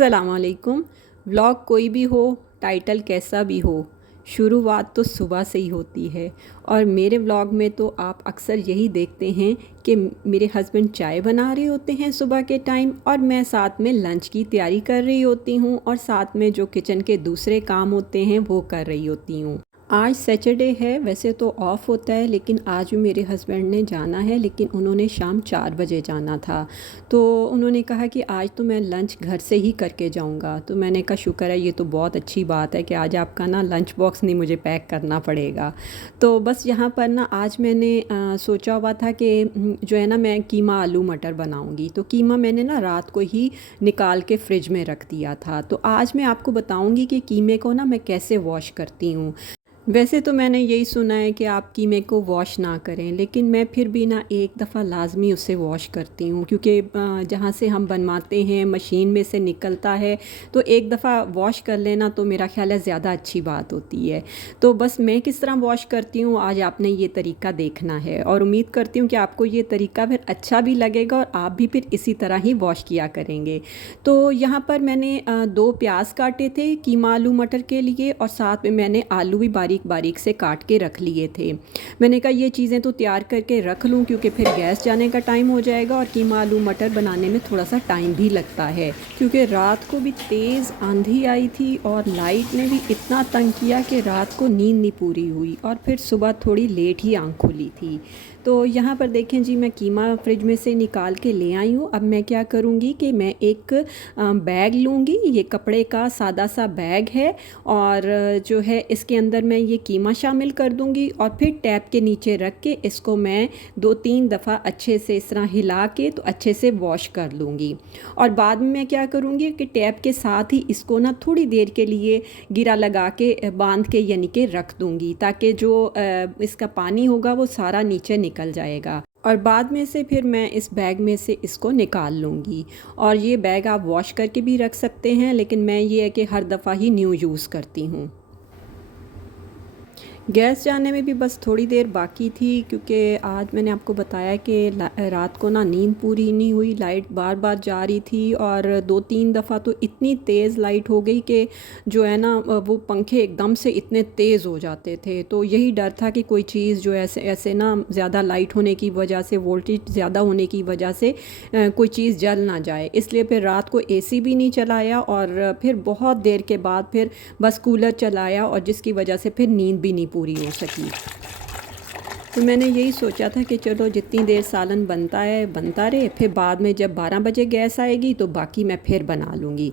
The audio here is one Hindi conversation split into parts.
अस्सलामुअलैकुम। व्लॉग कोई भी हो, टाइटल कैसा भी हो, शुरुआत तो सुबह से ही होती है। और मेरे व्लॉग में तो आप अक्सर यही देखते हैं कि मेरे हस्बैंड चाय बना रहे होते हैं सुबह के टाइम, और मैं साथ में लंच की तैयारी कर रही होती हूँ, और साथ में जो किचन के दूसरे काम होते हैं वो कर रही होती हूँ। आज सैटरडे है, वैसे तो ऑफ़ होता है, लेकिन आज भी मेरे हस्बैंड ने जाना है, लेकिन उन्होंने शाम 4 बजे जाना था। तो उन्होंने कहा कि आज तो मैं लंच घर से ही करके जाऊंगा। तो मैंने कहा शुक्र है, ये तो बहुत अच्छी बात है कि आज आपका ना लंच बॉक्स नहीं मुझे पैक करना पड़ेगा। तो बस यहाँ पर ना आज मैंने सोचा हुआ था कि जो है ना मैं कीमा आलू मटर बनाऊंगी। तो कीमा मैंने ना रात को ही निकाल के फ्रिज में रख दिया था। तो आज मैं आपको बताऊंगी कि कीमे को ना मैं कैसे वॉश करती हूँ। वैसे तो मैंने यही सुना है कि आप कीमे को वॉश ना करें, लेकिन मैं फिर भी ना एक दफ़ा लाजमी उसे वॉश करती हूँ, क्योंकि जहाँ से हम बनवाते हैं मशीन में से निकलता है, तो एक दफ़ा वॉश कर लेना तो मेरा ख़्याल है ज़्यादा अच्छी बात होती है। तो बस मैं किस तरह वॉश करती हूँ आज आपने ये तरीका देखना है, और उम्मीद करती हूँ कि आपको ये तरीका फिर अच्छा भी लगेगा और आप भी फिर इसी तरह ही वॉश किया करेंगे। तो यहाँ पर मैंने 2 प्याज काटे थे कीमा आलू मटर के लिए, और साथ में मैंने आलू भी बारीक बारीक से काट के रख लिए थे। मैंने कहा ये चीज़ें तो तैयार करके रख लूँ, क्योंकि फिर गैस जाने का टाइम हो जाएगा, और कीमा आलू मटर बनाने में थोड़ा सा टाइम भी लगता है, क्योंकि रात को भी तेज़ आंधी आई थी और लाइट ने भी इतना तंग किया कि रात को नींद नहीं पूरी हुई, और फिर सुबह थोड़ी लेट ही आँख खुली थी। तो यहाँ पर देखें जी, मैं कीमा फ्रिज में से निकाल के ले आई हूँ। अब मैं क्या करूँगी कि मैं एक बैग लूँगी। ये कपड़े का सादा सा बैग है, और जो है इसके अंदर मैं ये कीमा शामिल कर दूँगी, और फिर टैप के नीचे रख के इसको मैं 2-3 दफ़ा अच्छे से इस तरह हिला के तो अच्छे से वॉश कर लूँगी। और बाद में मैं क्या करूँगी कि टैप के साथ ही इसको ना थोड़ी देर के लिए गिरा लगा के बांध के यानी कि रख दूँगी, ताकि जो इसका पानी होगा वो सारा नीचे निकल जाएगा। और बाद में से फिर मैं इस बैग में से इसको निकाल लूँगी। और ये बैग आप वॉश करके भी रख सकते हैं, लेकिन मैं ये है कि हर दफ़ा ही न्यू यूज़ करती हूँ। गैस जाने में भी बस थोड़ी देर बाकी थी, क्योंकि आज मैंने आपको बताया कि रात को ना नींद पूरी नहीं हुई, लाइट बार बार जा रही थी, और 2-3 दफ़ा तो इतनी तेज़ लाइट हो गई कि जो है ना वो पंखे एकदम से इतने तेज़ हो जाते थे। तो यही डर था कि कोई चीज़ जो ऐसे ऐसे ना ज़्यादा लाइट होने की वजह से, वोल्टेज ज़्यादा होने की वजह से कोई चीज़ जल ना जाए, इसलिए फिर रात को एसी भी नहीं चलाया, और फिर बहुत देर के बाद फिर बस कूलर चलाया, और जिसकी वजह से फिर नींद भी नहीं पूरी हो सकी। तो मैंने यही सोचा था कि चलो जितनी देर सालन बनता है बनता रहे, फिर बाद में जब 12 बजे गैस आएगी तो बाकी मैं फिर बना लूँगी।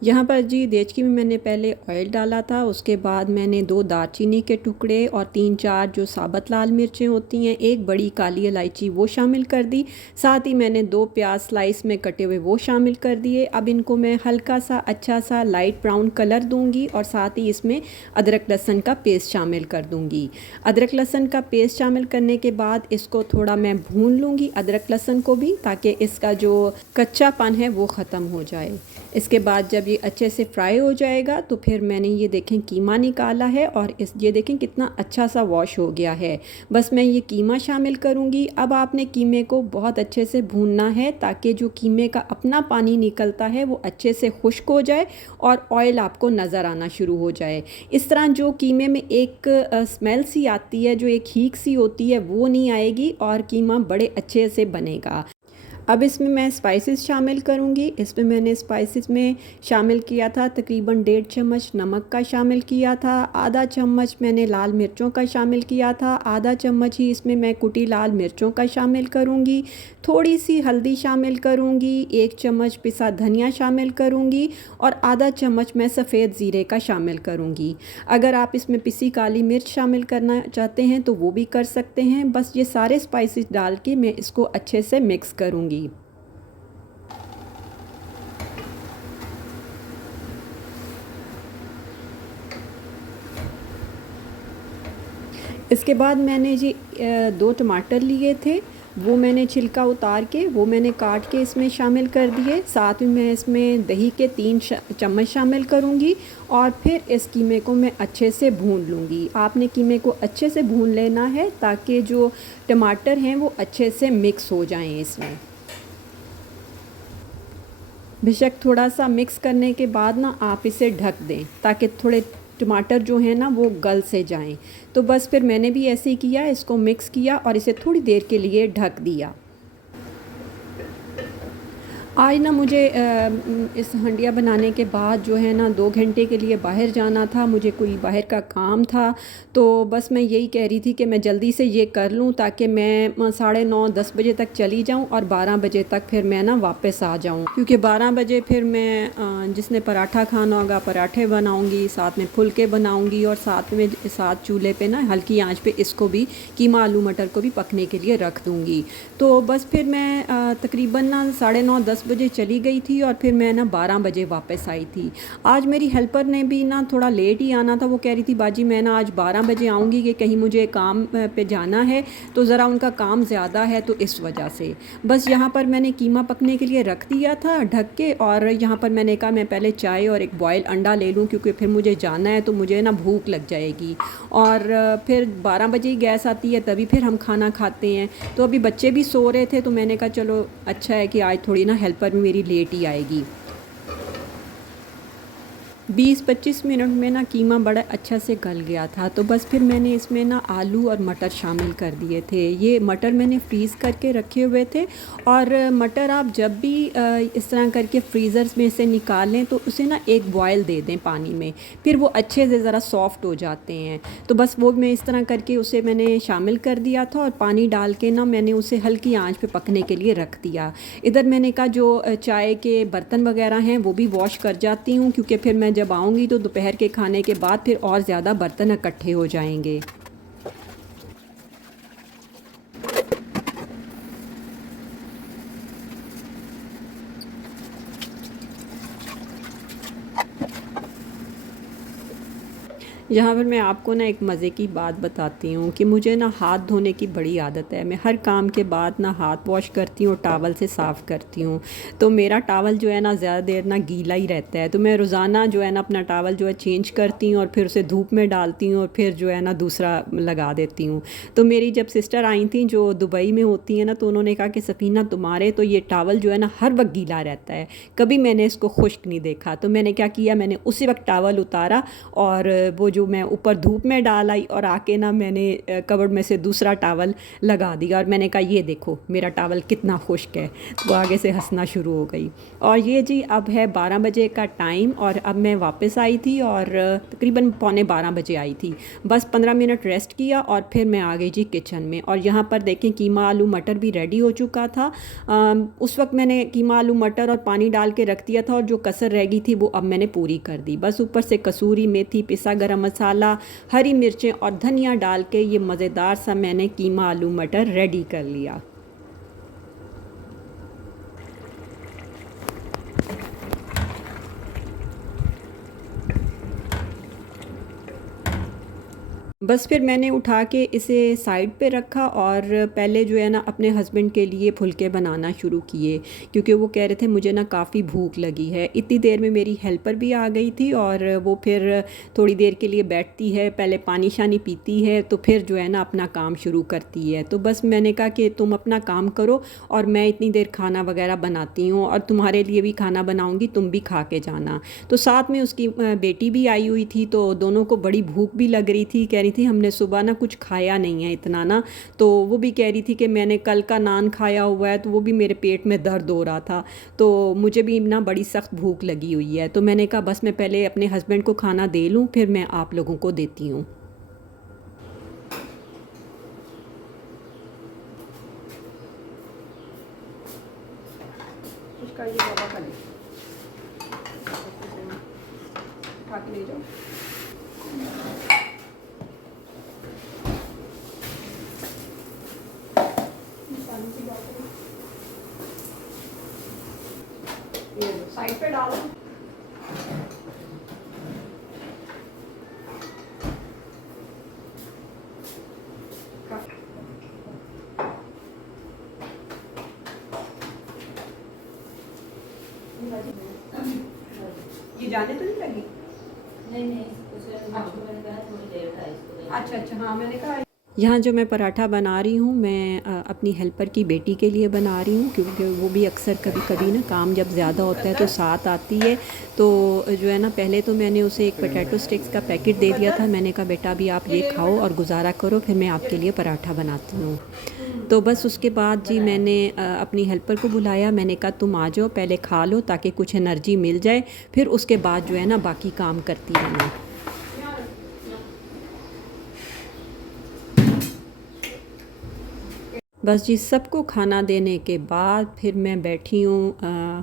यहाँ पर जी देचकी में मैंने पहले ऑयल डाला था, उसके बाद मैंने 2 दालचीनी के टुकड़े और 3-4 जो साबुत लाल मिर्चें होती हैं, एक बड़ी काली इलायची वो शामिल कर दी। साथ ही मैंने 2 प्याज स्लाइस में कटे हुए वो शामिल कर दिए। अब इनको मैं हल्का सा अच्छा सा लाइट ब्राउन कलर दूंगी, और साथ ही इसमें अदरक लहसुन का पेस्ट शामिल कर दूंगी। अदरक लहसुन का पेस्ट शामिल करने के बाद इसको थोड़ा मैं भून लूँगी, अदरक लहसुन को भी, ताकि इसका जो कच्चापन है वो ख़त्म हो जाए। इसके बाद जब ये अच्छे से फ्राई हो जाएगा तो फिर मैंने ये देखें कीमा निकाला है, और ये देखें कितना अच्छा सा वॉश हो गया है। बस मैं ये कीमा शामिल करूँगी। अब आपने कीमे को बहुत अच्छे से भूनना है, ताकि जो कीमे का अपना पानी निकलता है वो अच्छे से खुश्क हो जाए और ऑयल आपको नज़र आना शुरू हो जाए। इस तरह जो कीमे में एक स्मेल सी आती है, जो एक हीक सी होती है, वो नहीं आएगी, और कीमा बड़े अच्छे से बनेगा। अब इसमें मैं स्पाइसेस शामिल करूँगी। इसमें मैंने स्पाइसेस में शामिल किया था तकरीबन 1.5 चम्मच नमक का शामिल किया था, आधा चम्मच मैंने लाल मिर्चों का शामिल किया था, आधा चम्मच ही इसमें मैं कुटी लाल मिर्चों का शामिल करूँगी, थोड़ी सी हल्दी शामिल करूँगी, 1 चम्मच पिसा धनिया शामिल करूँगी, और आधा चम्मच मैं सफ़ेद ज़ीरे का शामिल करूँगी। अगर आप इसमें पिसी काली मिर्च शामिल करना चाहते हैं तो वो भी कर सकते हैं। बस ये सारे स्पाइसेस डाल के मैं इसको अच्छे से मिक्स करूँगी। इसके बाद मैंने जी 2 टमाटर लिए थे, वो मैंने छिलका उतार के वो मैंने काट के इसमें शामिल कर दिए। साथ में मैं इसमें दही के 3 चम्मच शामिल करूँगी, और फिर इस कीमे को मैं अच्छे से भून लूँगी। आपने कीमे को अच्छे से भून लेना है, ताकि जो टमाटर हैं वो अच्छे से मिक्स हो जाएं इसमें। बेशक थोड़ा सा मिक्स करने के बाद ना आप इसे ढक दें ताकि थोड़े टमाटर जो हैं ना वो गल से जाएं। तो बस फिर मैंने भी ऐसे ही किया, इसको मिक्स किया और इसे थोड़ी देर के लिए ढक दिया। आज ना मुझे इस हंडिया बनाने के बाद जो है ना 2 घंटे के लिए बाहर जाना था, मुझे कोई बाहर का काम था। तो बस मैं यही कह रही थी कि मैं जल्दी से ये कर लूँ ताकि मैं 9:30-10 बजे तक चली जाऊँ और 12 बजे तक फिर मैं ना वापस आ जाऊँ, क्योंकि 12 बजे फिर मैं जिसने पराठा खाना होगा पराठे बनाऊँगी, साथ में फुलके बनाऊँगी और साथ चूल्हे पे ना हल्की आंच पे इसको भी कीमा आलू मटर को भी पकने के लिए रख दूँगी। तो बस फिर मैं तकरीबन ना 9:30-10 बजे चली गई थी और फिर मैं ना 12 बजे वापस आई थी। आज मेरी हेल्पर ने भी ना थोड़ा लेट ही आना था, वो कह रही थी बाजी मैं ना आज 12 बजे आऊँगी कि कहीं मुझे काम पे जाना है, तो ज़रा उनका काम ज़्यादा है तो इस वजह से। बस यहाँ पर मैंने कीमा पकने के लिए रख दिया था ढक के, और यहाँ पर मैंने कहा मैं पहले चाय और एक बॉयल अंडा ले लूँ क्योंकि फिर मुझे जाना है तो मुझे ना भूख लग जाएगी। और फिर 12 बजे ही गैस आती है तभी फिर हम खाना खाते हैं। तो अभी बच्चे भी सो रहे थे तो मैंने कहा चलो अच्छा है कि आज थोड़ी ना हेल्पर भी मेरी लेट ही आएगी। 20-25 मिनट में ना कीमा बड़ा अच्छा से गल गया था। तो बस फिर मैंने इसमें ना आलू और मटर शामिल कर दिए थे। ये मटर मैंने फ्रीज़ करके रखे हुए थे, और मटर आप जब भी इस तरह करके फ्रीज़र्स में से निकालें तो उसे ना एक बॉयल दे दें पानी में, फिर वो अच्छे से ज़रा सॉफ़्ट हो जाते हैं। तो बस वो मैं इस तरह करके उसे मैंने शामिल कर दिया था और पानी डाल के ना मैंने उसे हल्की आंच पे पकने के लिए रख दिया। इधर मैंने कहा जो चाय के बर्तन वगैरह हैं वो भी वॉश कर जाती हूँ, क्योंकि फिर मैं जब आऊँगी तो दोपहर के खाने के बाद फिर और ज़्यादा बर्तन इकट्ठे हो जाएंगे। यहाँ पर मैं आपको ना एक मज़े की बात बताती हूँ कि मुझे ना हाथ धोने की बड़ी आदत है। मैं हर काम के बाद ना हाथ वॉश करती हूँ, टावल से साफ़ करती हूँ। तो मेरा टावल जो है ना ज़्यादा देर ना गीला ही रहता है, तो मैं रोज़ाना जो है ना अपना टावल जो है चेंज करती हूँ और फिर उसे धूप में डालती हूँ और फिर जो है ना दूसरा लगा देती हूँ। तो मेरी जब सिस्टर आई थी जो दुबई में होती है ना, तो उन्होंने कहा कि सफ़ीना तुम्हारे तो ये टावल जो है ना हर वक्त गीला रहता है, कभी मैंने इसको खुश्क नहीं देखा। तो मैंने क्या किया, मैंने उसी वक्त टावल उतारा और वो जो मैं ऊपर धूप में डाल आई और आके ना मैंने कबर्ड में से दूसरा टावल लगा दिया और मैंने कहा ये देखो मेरा टावल कितना खुश्क है। तो वो आगे से हंसना शुरू हो गई। और ये जी अब है 12 बजे का टाइम और अब मैं वापस आई थी और तकरीबन 11:45 बजे आई थी। बस 15 मिनट रेस्ट किया और फिर मैं आ गई जी किचन में। और यहाँ पर देखें कीमा आलू मटर भी रेडी हो चुका था। उस वक्त मैंने कीमा आलू मटर और पानी डाल के रख दिया था और जो कसर रह गई थी वो अब मैंने पूरी कर दी। बस ऊपर से कसूरी मेथी, पिसा गरम मसाला, हरी मिर्चें और धनिया डाल के ये मज़ेदार सा मैंने कीमा आलू मटर रेडी कर लिया। बस फिर मैंने उठा के इसे साइड पे रखा और पहले जो है ना अपने हस्बैंड के लिए फुलके बनाना शुरू किए, क्योंकि वो कह रहे थे मुझे ना काफ़ी भूख लगी है। इतनी देर में मेरी हेल्पर भी आ गई थी और वो फिर थोड़ी देर के लिए बैठती है, पहले पानी शानी पीती है, तो फिर जो है ना अपना काम शुरू करती है। तो बस मैंने कहा कि तुम अपना काम करो और मैं इतनी देर खाना वगैरह बनाती हूँ और तुम्हारे लिए भी खाना बनाऊँगी, तुम भी खा के जाना। तो साथ में उसकी बेटी भी आई हुई थी, तो दोनों को बड़ी भूख भी लग रही थी। कह रही थी हमने सुबह ना कुछ खाया नहीं है इतना ना, तो वो भी कह रही थी कि मैंने कल का नान खाया हुआ है, तो वो भी मेरे पेट में दर्द हो रहा था, तो मुझे भी ना बड़ी सख्त भूख लगी हुई है। तो मैंने कहा बस मैं पहले अपने हस्बैंड को खाना दे लूँ फिर मैं आप लोगों को देती हूँ। उसका ये बाबा का ले उठा के ले जाओ। साइड पे डालो। ये जाने तो नहीं लगी? नहीं नहीं, उसमें आपको मैंने कहा थोड़ी देर था इसको। अच्छा अच्छा, हाँ मैंने कहा यहाँ जो मैं पराठा बना रही हूँ मैं अपनी हेल्पर की बेटी के लिए बना रही हूँ, क्योंकि वो भी अक्सर कभी कभी ना काम जब ज़्यादा होता है तो साथ आती है। तो जो है ना, पहले तो मैंने उसे एक पोटैटो स्टिक्स का पैकेट दे दिया था। मैंने कहा बेटा अभी आप ये खाओ और गुजारा करो, फिर मैं आपके लिए पराठा बनाती हूँ। तो बस उसके बाद जी मैंने अपनी हेल्पर को बुलाया। मैंने कहा तुम आ जाओ, पहले खा लो ताकि कुछ एनर्जी मिल जाए, फिर उसके बाद जो है ना बाकी काम करती रहना। बस जी सबको खाना देने के बाद फिर मैं बैठी हूँ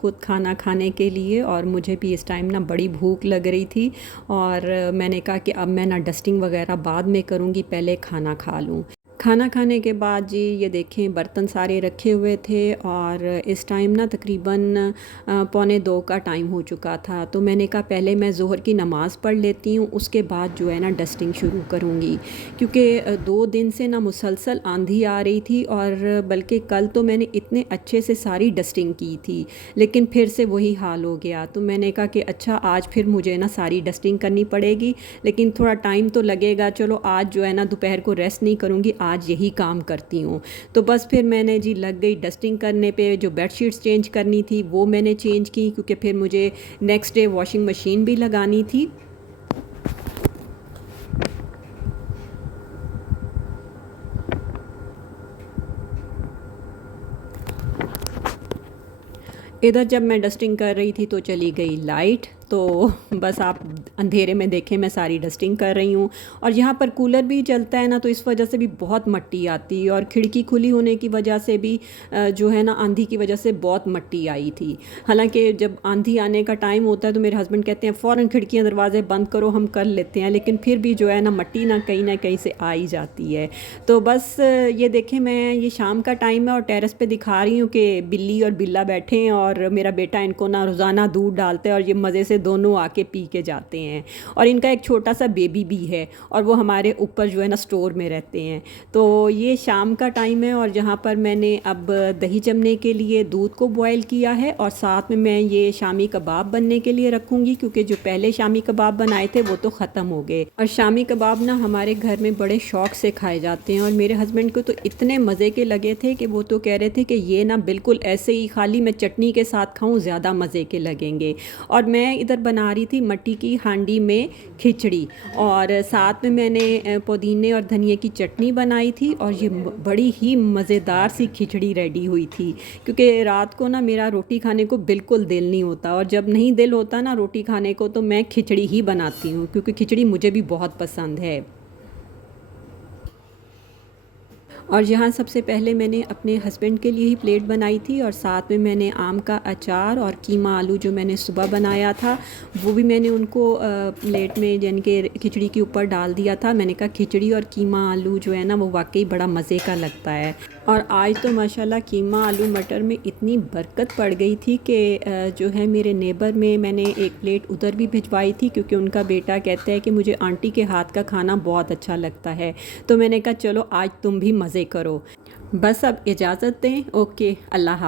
ख़ुद खाना खाने के लिए, और मुझे भी इस टाइम ना बड़ी भूख लग रही थी। और मैंने कहा कि अब मैं ना डस्टिंग वगैरह बाद में करूँगी, पहले खाना खा लूँ। खाना खाने के बाद जी ये देखें बर्तन सारे रखे हुए थे, और इस टाइम ना तकरीबन 1:45 का टाइम हो चुका था। तो मैंने कहा पहले मैं ज़ोहर की नमाज़ पढ़ लेती हूँ, उसके बाद जो है ना डस्टिंग शुरू करूँगी। क्योंकि 2 दिन से ना मुसलसल आंधी आ रही थी, और बल्कि कल तो मैंने इतने अच्छे से सारी डस्टिंग की थी, लेकिन फिर से वही हाल हो गया। तो मैंने कहा कि अच्छा आज फिर मुझे ना सारी डस्टिंग करनी पड़ेगी, लेकिन थोड़ा टाइम तो लगेगा। चलो आज जो है ना दोपहर को रेस्ट नहीं करूँगी, आज यही काम करती हूँ। तो बस फिर मैंने जी लग गई डस्टिंग करने पे। जो बेडशीट्स चेंज करनी थी वो मैंने चेंज की, क्योंकि फिर मुझे नेक्स्ट डे वॉशिंग मशीन भी लगानी थी। इधर जब मैं डस्टिंग कर रही थी तो चली गई लाइट। तो बस आप अंधेरे में देखें मैं सारी डस्टिंग कर रही हूँ। और यहाँ पर कूलर भी चलता है ना, तो इस वजह से भी बहुत मट्टी आती है, और खिड़की खुली होने की वजह से भी जो है ना आंधी की वजह से बहुत मट्टी आई थी। हालांकि जब आंधी आने का टाइम होता है तो मेरे हस्बैंड कहते हैं फ़ौरन खिड़कियाँ दरवाजे बंद करो, हम कर लेते हैं, लेकिन फिर भी जो है ना मट्टी ना कहीं से आ ही जाती है। तो बस ये देखें मैं ये शाम का टाइम है और टेरेस पे दिखा रही हूँ कि बिल्ली और बिल्ला बैठे हैं, और मेरा बेटा इनको ना रोज़ाना दूध डालता है, और ये मज़े से दोनों आके पी के जाते हैं। और इनका एक छोटा सा बेबी भी है, और वो हमारे ऊपर जो है ना स्टोर में रहते हैं। तो ये शाम का टाइम है, और जहाँ पर मैंने अब दही जमने के लिए दूध को बॉयल किया है, और साथ में मैं ये शामी कबाब बनने के लिए रखूँगी, क्योंकि जो पहले शामी कबाब बनाए थे वो तो ख़त्म हो गए। और शामी कबाब ना हमारे घर में बड़े शौक़ से खाए जाते हैं, और मेरे हस्बैंड को तो इतने मज़े के लगे थे कि वो तो कह रहे थे कि ये ना बिल्कुल ऐसे ही खाली मैं चटनी के साथ खाऊं, ज़्यादा मज़े के लगेंगे। और मैं इधर बना रही थी मट्टी की हांडी में खिचड़ी, और साथ में मैंने पुदीने और धनिए की चटनी बनाई थी, और ये बड़ी ही मज़ेदार सी खिचड़ी रेडी हुई थी। क्योंकि रात को ना मेरा रोटी खाने को बिल्कुल दिल नहीं होता, और जब नहीं दिल होता ना रोटी खाने को तो मैं खिचड़ी ही बनाती हूँ, क्योंकि खिचड़ी मुझे भी बहुत पसंद है। और यहाँ सबसे पहले मैंने अपने हस्बैंड के लिए ही प्लेट बनाई थी, और साथ में मैंने आम का अचार और कीमा आलू जो मैंने सुबह बनाया था वो भी मैंने उनको प्लेट में यानी कि खिचड़ी के ऊपर डाल दिया था। मैंने कहा खिचड़ी और कीमा आलू जो है ना वो वाकई बड़ा मज़े का लगता है। और आज तो माशाल्लाह कीमा आलू मटर में इतनी बरकत पड़ गई थी कि जो है मेरे नेबर में मैंने एक प्लेट उधर भी भिजवाई थी, क्योंकि उनका बेटा कहता है कि मुझे आंटी के हाथ का खाना बहुत अच्छा लगता है। तो मैंने कहा चलो आज तुम भी मज़े करो। बस अब इजाज़त दें। ओके, अल्लाह हाफ़िज़।